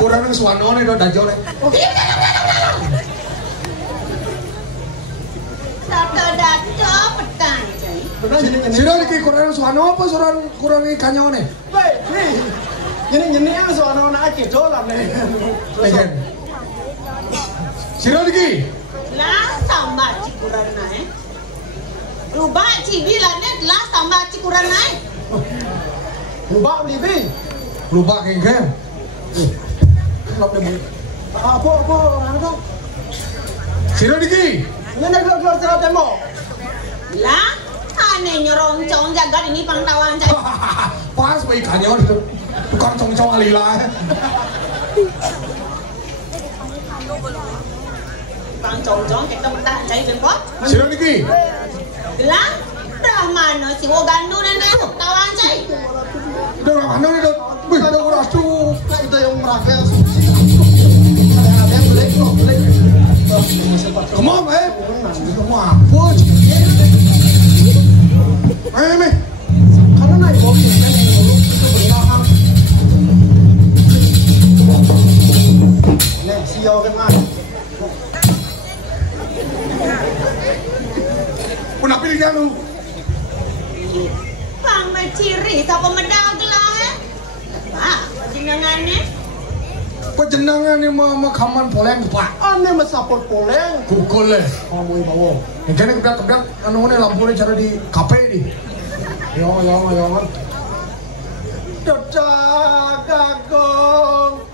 kurang suanone do dajone. Dato petang. Sira iki kurang suano apa kurang kanyone? Baik, nih. Ini suano anak dolan nih. Legen. Sira iki. Lah sama cikuran naik. Rubah cibilannya lah sama cikuran naik. Rubah libi. Lupa kengkeng. Kenapa deh? Apa orang itu? Sira iki. Ini keluar cara tembok. Lah, aneh nyorong cong jaga ini pantauan saya. Pas bayi kanyon itu. Tukang cong-cong alila. Bang cong kita bertahan cari bempot. Sira iki. Lah, dah mana si wogandu nenek tawan saya. Udah mana nih dok? Wih, ada orang tuh. Kita yang merakel. Ada yang boleh. Come on, man. Come on, push. Ayo, Karena naik mobil kan bertahan. Nih, siau kan mas. Kenapa ini lu? Bang menciri, siapa medag lah? Pak, jenengannya? Penjenangan yang mau kaman poleng pak. Aneh mesapot poleng. Google le. Kamu bawa. Yang kene kebiak anu ne lampunya cara di kafe di. Yo. Dodagagong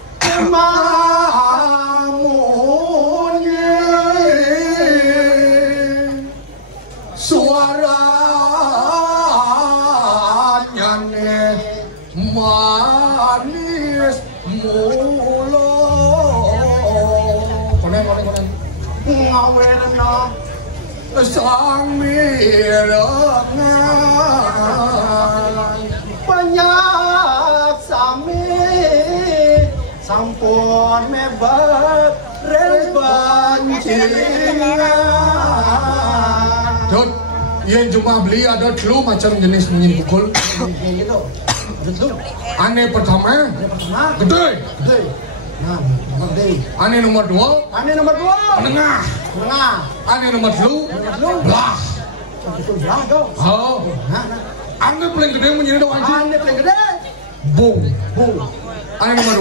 mamunye suaranya ne manis mulo. Konen. Ngawena sang mirengan banyak sami sampun mebat rebancingan. Dot, yang cuma beli ada dulu macam jenis menyin pukul. Gitu. Betul. Aneh pertama, gede. Nah, gede. Aneh nomor 2, Aneh nomor 2. menengah. Aneh nomor 3, belah. Betul belah dong. Oh, Nah. aneh paling gede menyin dong anjing. Aneh paling gede. Bung. Bung. Aneh nomor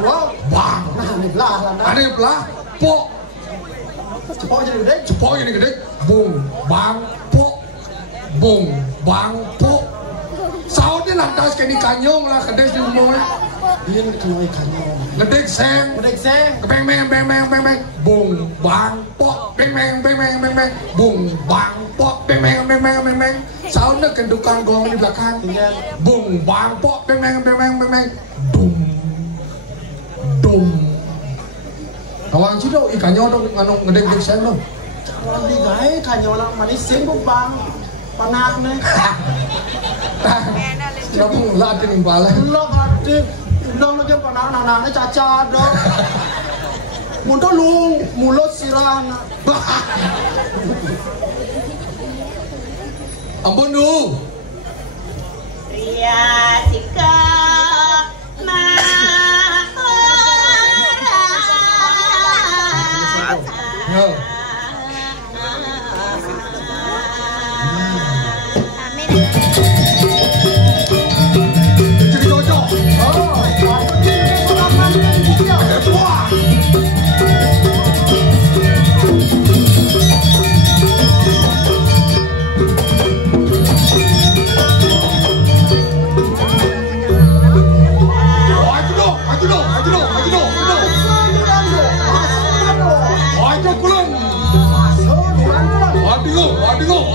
2, bang. Nah, ini belah lah. Aneh belah, pok. Cepok jadi gede. Cepok ini gede, bung, bang, pok. Bung, bang, pok. Sautnya lantas kayak di kanyong lah, kedes di rumah. Ini kena ikannya. Ngedek seng. Gede seng. Beng, bung, bang, pok, beng, bung, bang, pok, beng. Soundnya kendukan gong di belakang. Tinggal. Bung, bang, pok, beng, dum. Kawan sih dong, ikannya dong, ngedek seng dong. Orang digai kanya orang manis singgung bang. Panak nih. Kamu latih nih bala. Lo hati. Udah lagi panak anak-anaknya cacat dong. Muntah lu mulut sirah. Ampun du. Ria Sika Yo. Jadi cocok. Wah.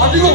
Adigo.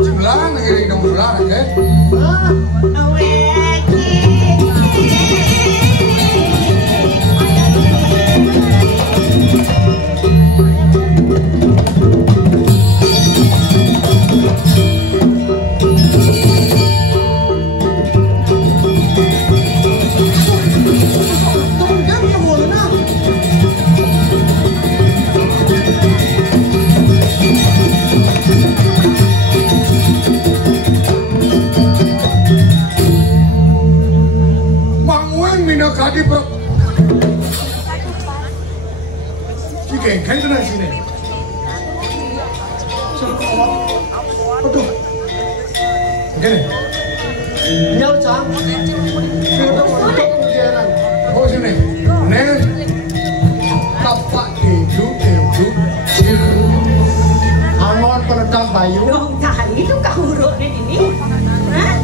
Sebelah ngiring dong sebelah aja. Kadi bro, sige, kayo na sini. Aduh, Gini, nyal cang. Kita untuk kemudianan. oh sini, nih, tapak hidup, Angon peredam bayu. Dong tadi itu kahuruknya ini. Hah?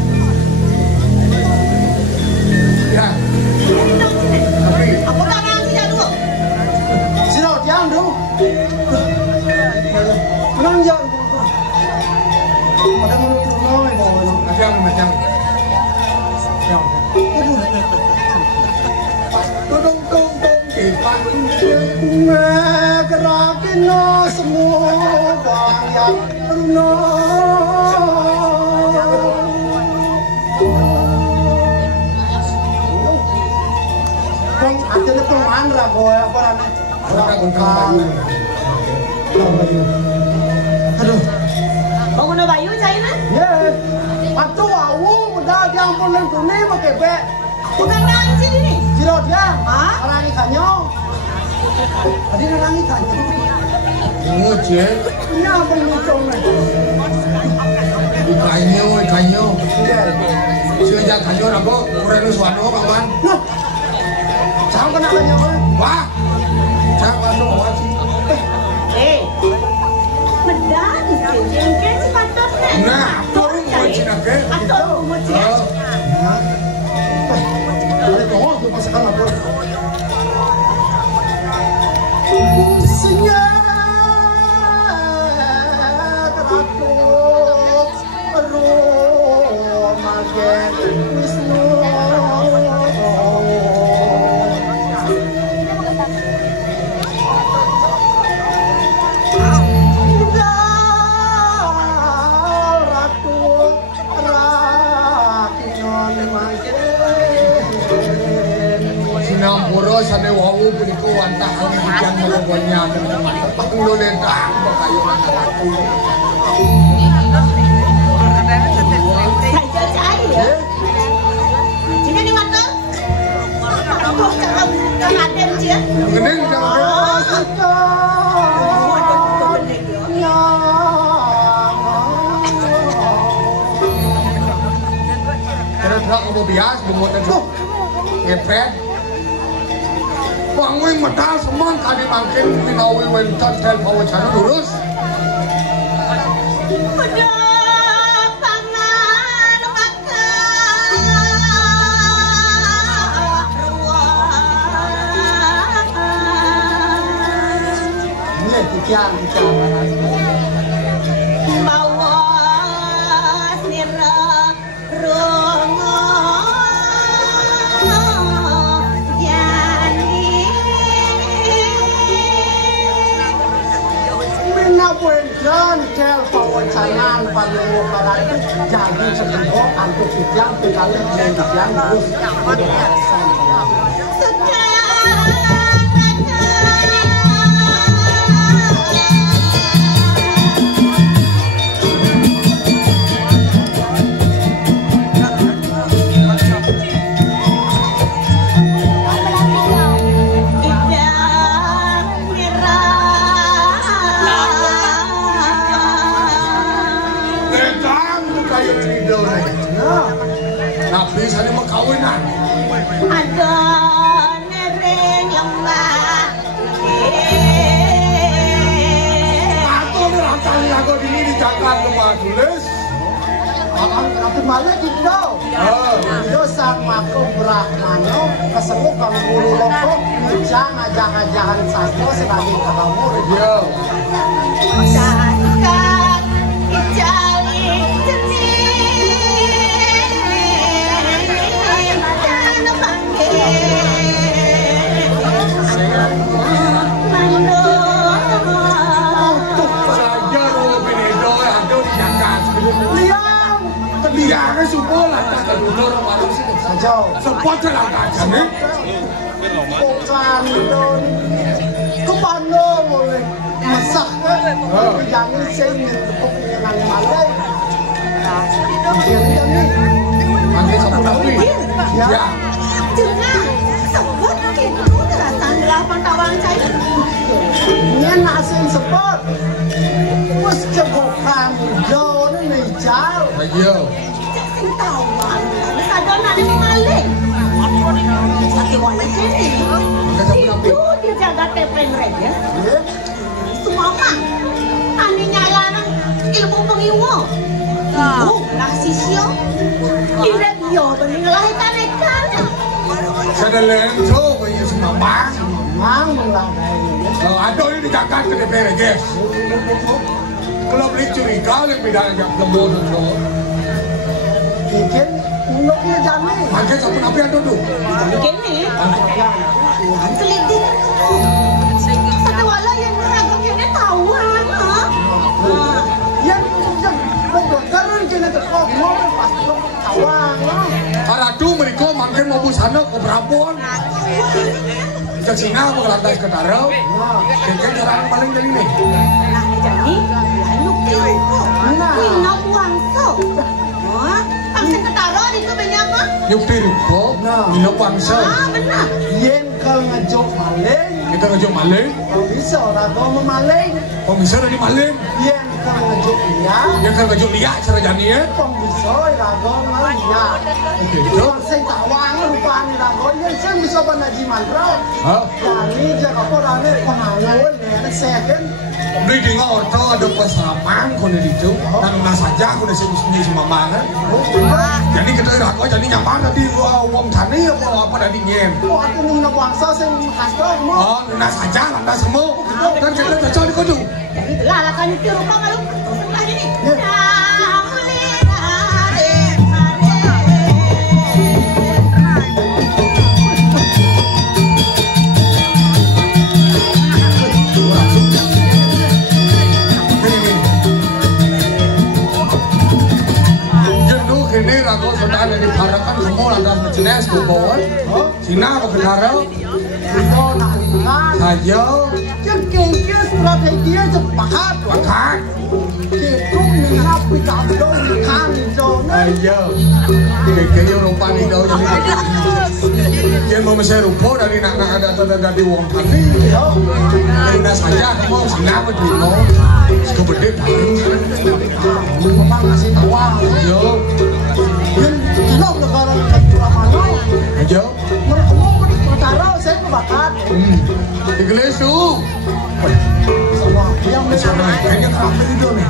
ya, Aku tak nang sih dulu. Sino tiang dulu. Menang jam. Pada menurut rumah mau macam, tong, depan, gerakin semua bang yang akhirnya perumahan rago apa namanya? Aduh. Bangun bayu saya na? Ya. Atuh awu udah diampun dan tuni pakai be. Bukan nang sih ini. Siro dia. Hah? Orang ikannya. Tadi orang ikannya. nguci, Ini apa yang lucu nih? ikannya, sejak kanyo apa, kurang suano kawan, Loh. Jangan kena ikannya kan? wah, jangan masuk awas sih. Medan sih. Jengkel sih patutnya. Nah, turun nguci nak Atau nguci ya? Ada tongol tuh pasakan apa? Isinya teratur Romagen Wisnu. Sinampura sane wawu puniku wantah kami hujan melakukannya aku lentang bakayo aku Saya cahaya. Jika di mata, aku cakap keraden je. gening jangan kira-kira kamu bias bumut itu ngepret Wangwi medal semua kali makin pinawi wentan tel pawacana lurus Udah pangan makan Ini tiang bawa nira rungo Puendan tel pawacanan pada wokaran jadi sebentar untuk tiang sekali tiang terus Nabi sana makawinan ada nereng lembah aku nih kali aku ini di Jakarta rumah tulis Orang kenapa malah gitu? Itu sama aku Brahmano kesemu kang guru loko ngajak-ngajakan sastra sebagai kamu. Yo. Saat ijali jenis dan panggil Liang supo lah tak kedulur malu sih. Saja. Sempat celaka jane. Bukan don. Kepano boleh masak kan? Jangan sing tepuk dengan malai. Manggil sama tapi. Ya. Jangan sebut gitu terasa delapan kawan saya. Ini nasi sepot. Wes cebokan don nih jauh. Ayo. Sing tawan. Sadon ada maling. Satu orang ini. Itu dia jaga tepen rega. Semua mah. Ani nyalanan ilmu pengiwo. Lah sisyo. Kira dia bening lahirkan ikan. Sedelen tu punya semua bang. Mang melanggar. Kalau ada ini dijaga ke DPR guys. Kalau beli curiga lebih dari yang lembut tu. Bikin unuknya jamin. Manggil sama tapi ada tu. Kini. Yang selidiki. Satu wala yang meragam yang tawan. Yang pembegalan kena tekok mau pasti kawan. Aradu mereka manggil mau busana ke Brabon. Ke Cina mau lantai ke Tarau. Kekek orang paling dari ni. Jadi lalu kiko. Kina puangso. Pangsa ketara itu banyak apa? Yukti rupo. Ino pangsa. Benar. Yang kalau ngejok maling. Kita ngejok maling. Bisa orang kau memaling. Pembisa dari maling. Yang kalau ngejok liar. Yang kalau ngejok liak cara jadinya. Pembisa orang kau melihat. Okey. Orang saya tak wang rupanya orang kau. Yang saya bisa banaji mantra. Jadi jangan kau rame pemaluan ni. Saya kan. Beli dengar orto ada pasaman kau ni itu. Dan mana saja kau ni sebutnya semua mana. Jadi kita rakau jadi nyaman tadi uang tani apa tadi nyen. Oh aku ni nak wangsa saya khas kau. Oh, nana saja nana semua. Dan kita cocok kau tu. Jadi itulah lakukan itu rupa malu. Sebelah ini. Ini ragu sudah ada di harapan semua ada jenis kubur. Cina apa kenara? Kau nak lihat. Saja. Strategi cepat. Makan. Kita mengapi kado ikan itu. Ayo. Kayaknya rupa ni kau jadi. Yang mau mesir rupa dari nak ada dari uang tadi. Karena saja mau Cina apa dulu. Kau berdek. Memang masih tawang. Ayo. Kalau negara negara mana? Ayo. Mau perkara saya kebakat. Inggelis tu. Semua yang bersama. Kayaknya kerap itu ni.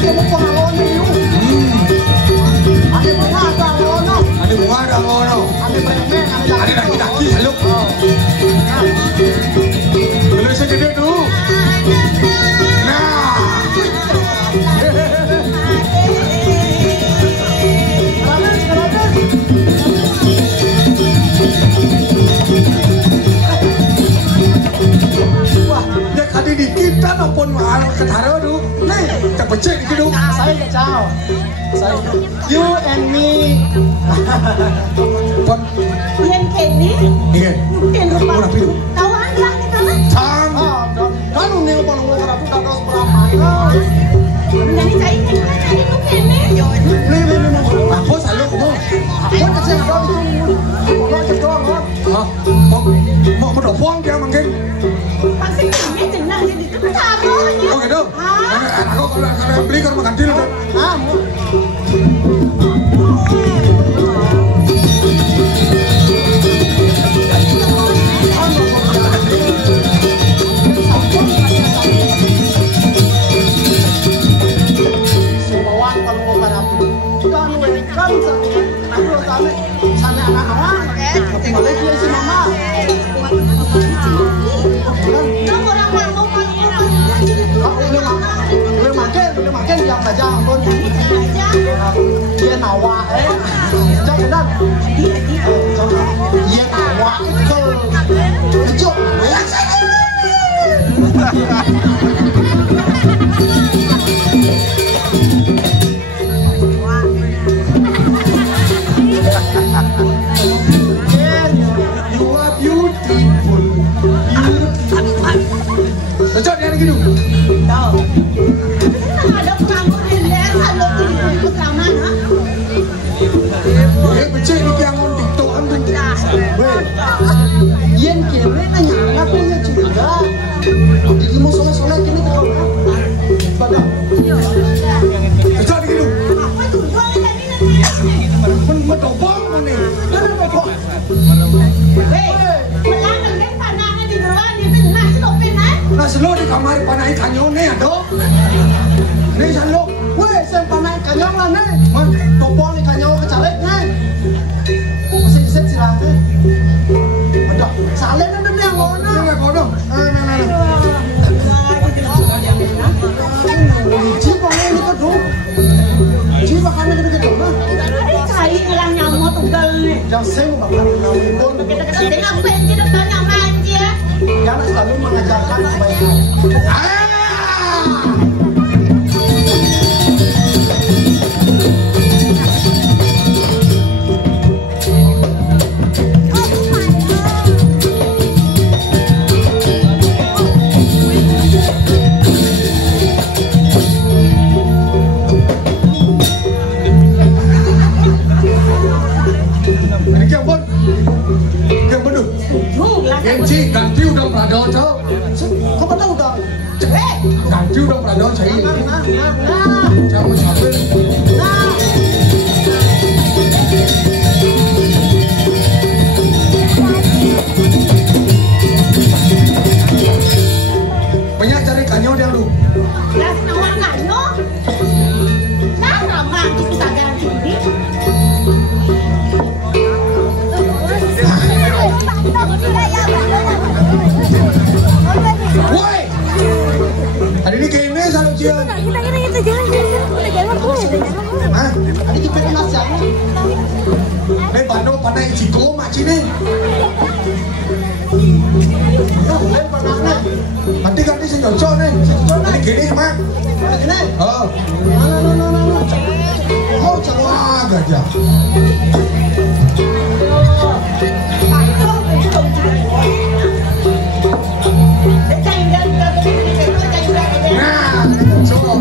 Dia mau pengalaman ni. Ada bunga ada ngono. Ada bunga ada ngono. Ada bremeng Ada daki-daki haluk. Inggelis saja dia tu. Nah. Wah, dia kali di kita maupun mahal ketara tu. Nih, tak pecah di situ. Saya ciao. Saya you and me. Pon, Yang kini. ingat. Mungkin rupa. Murah pilu. Kawan lah kita lah. Sang. Kan uni apa nunggu rapu dados berapa? Jadi saya ingin jadi mungkin ni. Apa selalu kamu? Aku kecil kau itu. Mau cekong kau. Ah, mau berdoa dia mungkin. Pasti ini jenang jadi itu taruhnya. Oh gitu. Aku kalau beli kalau makan deal tu. Ah. Aduh, sana anak awang. Boleh dia si mama. Boleh makan yang belajar pun. Dia nawak Jom benar. Dia nawak ke. Jom. You are beautiful. Cocok dia lagi dulu. Tahu. Ada penganggur hilir, ada tujuh kesamaan, ha? Becik ni yang on TikTok kan tu. Yen kewe nanya apa ya juga. Jadi mau soleh kini tahu. Pada. Cocok lagi dulu. Apa tu? Jual tadi nanti. Mentopong ni. Pulang dengan panahnya di gerbang dia tu nak stopin kan? Nak selo di kamar panai kanyon ni ada. Ni selo. Weh, saya panai kanyang lah ni. Topong ni kanyang ke caleg ni. Masih bisa silang ni. Ada. Saleh ni dia yang mana? Ni kau dong. Jipa ni ke tu? Jipa kan ni ke tu mah? Cari orang nyamuk tunggal ni. Yang seng bakal ngawin pun. Kita tengok pen dia dah nyaman dia. Jangan selalu mengajarkan kebaikan. Genci, ganti udah berada cok. Kau tahu tak? Ganti udah berada cai. Nah. Jangan sampai. Banyak cari kanyo dia lu. Dah nawar kanyo. Dah ramah kita sadar sini. Woi, hari ini kayak ini selalu cian. Kita jangan Hah? Ada kita kena siapa? Ini bandung pandai ciko mak cini. Boleh pernah ni. Nanti ganti si cocok nih. Ini gini mak. Ini. Oh, Mau wah gajah. Nah, cocok.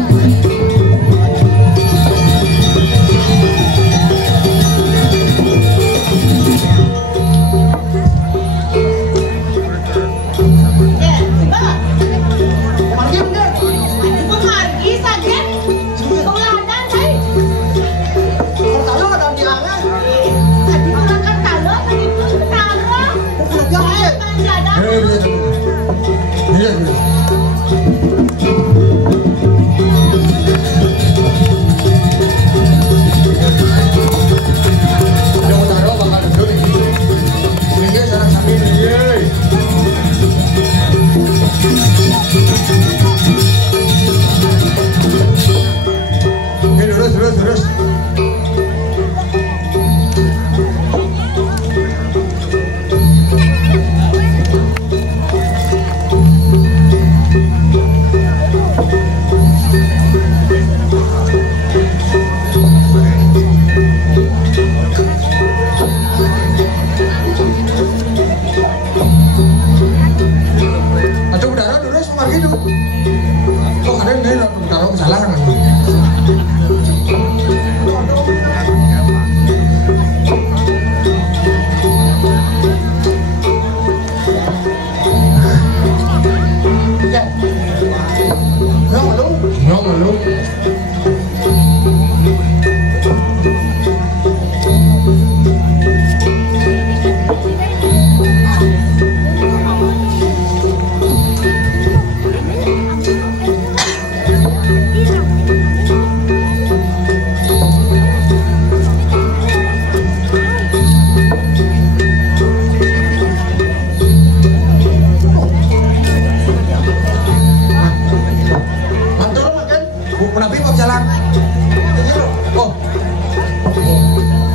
Oh,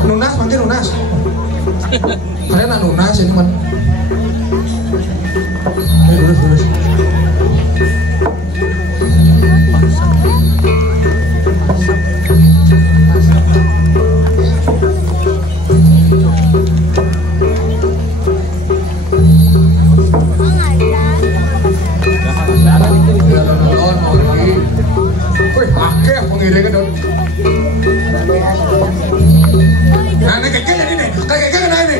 nunas makin nunas. Kalian nak nunas ini man. Lurus. Pengiringnya dong. Nah, ini kayak gini nih, kayak kena ini.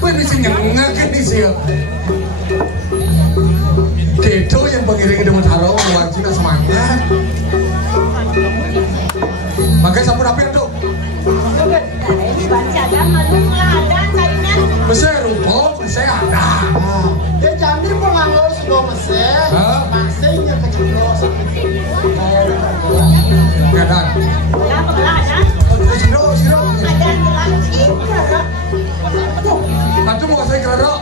Gue bisa nyengak ini sih. Gitu yang pengiringnya dengan taruh wajibnya semangat. Makanya sapu rapi tuh. Baca ada malu ngeladan carinya. Mesir rumput, Mesir ada. Dia jambi pun nganggur sudah Mesir. Maksudnya keceplos. Ya dan. Kenapa ngeladan? Siro. Ngeladan lagi. Nanti mau saya kira dong.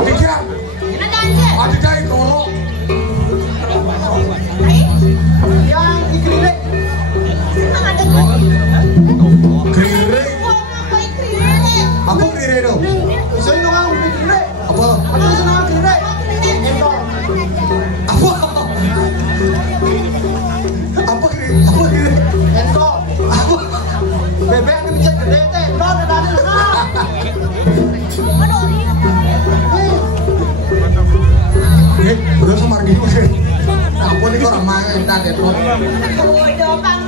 Tiga. Ngeladan deh. Ada jahit koro. Yang dikrilik. Senang ada Kiri. Apa kiri itu? Bisa itu kan dikrilik. Apa? Apa senang dikrilik? Endor. Apa? Apa kiri? Endor. Apa? Bebek ini bisa gede teh. Endor tadi lah. Udah sama gitu. Apa nih orang main tadi tuh? Udah bang